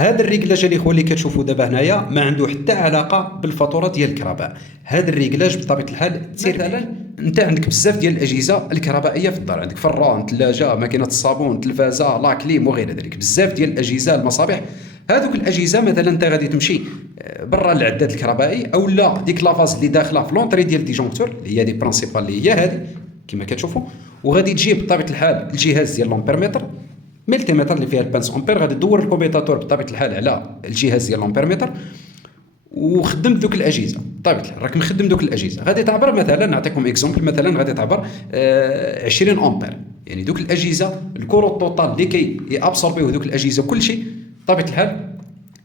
هذا الريكلاج الاخوان اللي كتشوفوا دابا هنايا ما عنده حتى علاقه بالفاتوره ديال الكهرباء. هذا الريكلاج بطبيعه الحال مثلا انت عندك بزاف ديال الاجهزه الكهربائيه في الدار، عندك فران، ثلاجه، ماكينه الصابون، تلفازه، لاكليم وغير ذلك، بزاف ديال الاجهزه، المصابيح. هذوك الاجهزه مثلا انت غادي تمشي برا العداد الكهربائي او لا ديك لافاز اللي داخله في لونطري ديال ديجونكتور اللي هي دي برينسيبال اللي هي هذه كما كتشوفوا، وغادي تجيب بطبيعه الحال الجهاز ديال لامبيرمتر ملتيمتر اللي فيها البانس امبير، غادي تدور الكومبيتاتور بطبيعه الحال على الجهاز ديال لامبيرمتر وخدم دوك الاجهزه. بطبيعه الحال راك مخدم دوك الاجهزه، غادي تعبر مثلا نعطيكم اكزومبل، مثلا غادي تعبر 20 امبير، يعني دوك الاجهزه الكورو توتال اللي كي ابسوربيو دوك الاجهزه كل شيء بطبيعه الحال،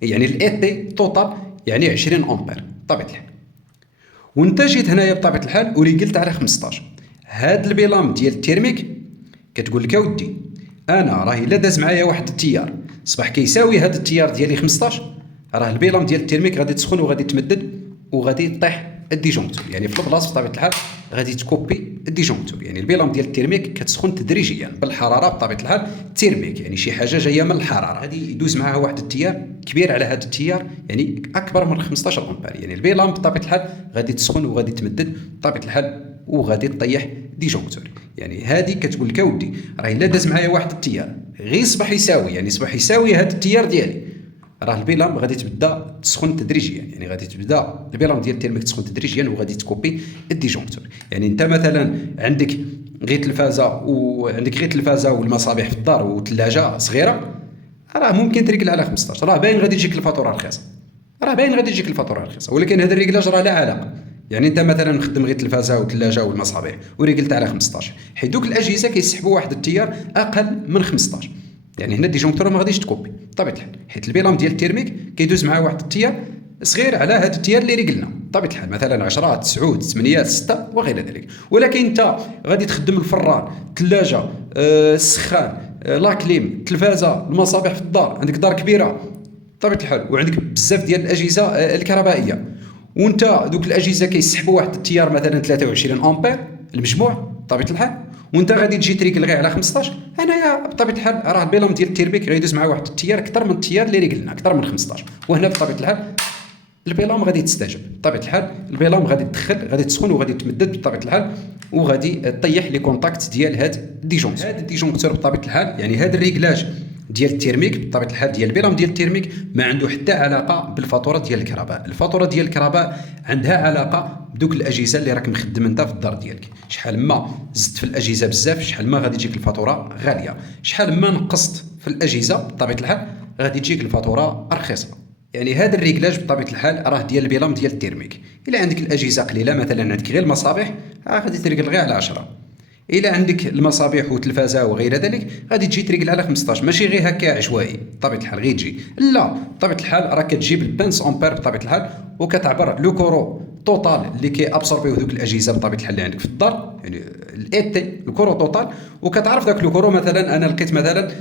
يعني الاي تي توتال يعني 20 امبير بطبيعه الحال. وانت جيت هنايا بطبيعه الحال وريقلت على 15. هاد البيلام ديال التيرميك كتقول لك اودي انا راهي الا داز معايا واحد التيار صباح كيساوي هاد التيار ديالي 15، راه البيلام ديال التيرميك غادي تسخن وغادي تمدد وغادي طيح الديجونكتور، يعني في البلاصه بطبيعه الحال غادي تكوبي الديجونكتور. يعني البيلام ديال التيرميك كتسخن تدريجيا بالحراره بطبيعه الحال التيرميك، يعني شي حاجه جايه من الحراره غادي يدوز معاها واحد التيار كبير على هذا التيار، يعني اكبر من 15 امبير. يعني البيلام بطبيعه الحال غادي تسخن وغادي تمدد بطبيعه الحال وغادي تطيح ديجونكتور. يعني هذه كتقول لك اودي راه الا داز معايا واحد التيار غير صباح يساوي، يعني صباح يساوي هذا التيار ديالي، راه البيلام غادي تبدا تسخن تدريجيا، يعني غادي تبدا البيلام ديال التيرميك تسخن تدريجيا وغادي تكوبي الديجونكتور. يعني انت مثلا عندك غير تلفازه والمصابيح في الدار وثلاجه صغيره، راه ممكن تريقل على 15، راه باين غادي تجيك الفاتوره رخيصه، ولكن هذا الريكلاج راه لا علاقه. يعني انت مثلا مخدم غير تلفازه وثلاجه والمصابيح وريقلت على 15، حيت دوك الاجهزه كيسحبوا واحد التيار اقل من 15، يعني هنا الديجونكتور ما غاديش تكوبي بطبيعه الحال، حيت البيلام ديال التيرميك كيدوز معاه واحد التيار صغير على هذا التيار اللي ريقلنا بطبيعه الحال، مثلا 10 9 8 6 وغير ذلك. ولكن انت غادي تخدم الفران، الثلاجه، السخان، لاكليم، التلفازه، المصابيح في الدار، عندك دار كبيره بطبيعه الحال وعندك بزاف ديال الاجهزه الكهربائيه، وانت دوك الاجهزه كيسحبوا واحد التيار مثلا 23 امبير المجموع بطبيعه الحال، وانت غادي تجي تريقل غير على 15، هنايا بطبيعه الحال راه البيلام ديال التيربيك غيدوز مع واحد التيار اكثر من التيار اللي ريقلنا اكثر من 15، وهنا بطبيعه الحال البيلام غادي تستجب بطبيعه الحال، البيلام غادي تدخل غادي تسخن وغادي تمدد بطبيعه الحال وغادي تطيح لي كونتاكت ديال هاد الديجونكتور. هاد الديجونكتور بطبيعه الحال يعني هاد الريكلاج ديال التيرميك بطبيعه الحال ديال البيلام ديال التيرميك ما عنده حتى علاقه بالفاتوره ديال الكهرباء. الفاتوره ديال الكهرباء عندها علاقه بدوك الاجهزه اللي راك مخدم انت في الدار ديالك، شحال ما زدت في الاجهزه بزاف شحال ما غادي تجيك الفاتوره غاليه، شحال ما نقصت في الاجهزه بطبيعه الحال غادي تجيك الفاتوره رخيصه. يعني هذا الريكلاج بطبيعه الحال راه ديال البيلام ديال التيرميك. الا عندك الاجهزه قليله مثلا عندك غير المصابيح غادي تريقل غير على 10، الا عندك المصابيح والتلفازه وغير ذلك غادي تجي تريقل على 15، ماشي غير هكا عشوائي بطبيعه الحال غير تجي، لا بطبيعه الحال راك كتجيب البنس امبير بطبيعه الحال وكتعبر لو كورو توتال اللي كيابسوربيو دوك الاجهزه بطبيعه الحال اللي عندك في الدار، يعني الاي تي الكورو توتال، وكتعرف داك لو كورو مثلا انا لقيت مثلا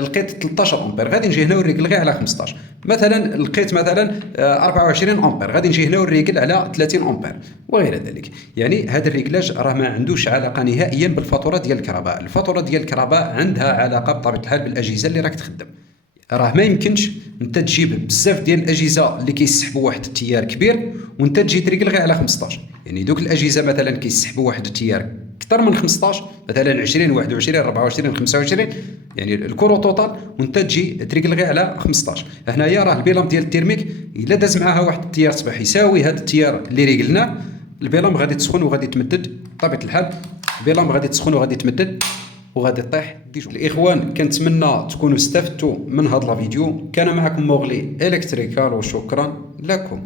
لقيت 13 امبير غادي نجي هنا ونريقل غير على 15، مثلا لقيت مثلا 24 امبير غادي نجي هنا ونريقل على 30 امبير وغير ذلك. يعني هذا الريكلاج راه ما عندوش علاقه نهائيا بالفاتوره ديال الكهرباء. الفاتوره ديال الكهرباء عندها علاقه بطبيعه الحال بالاجهزه اللي راك تخدم. راه ما يمكنش انت تجيب بزاف ديال الاجهزه اللي كيسحبوا واحد التيار كبير وانت تجي تريقل غير على 15، يعني دوك الاجهزه مثلا كيسحبوا واحد التيار اكثر من 15 مثلا 20 21 24 25، يعني الكورو توتال وانت تجي تريقل غير على 15. هنايا راه البيلام ديال التيرميك الا داز معاها واحد التيار صباح يساوي هذا التيار اللي ريقلناه، البيلام غادي تسخن وغادي تمدد بطبيعه الحال، البيلام غادي تسخن وغادي تمدد وغادي طيح الاخوان. كنتمنى تكونوا استفدتوا من هذا الفيديو. كان معكم مغلي الكتريكال وشكرا لكم.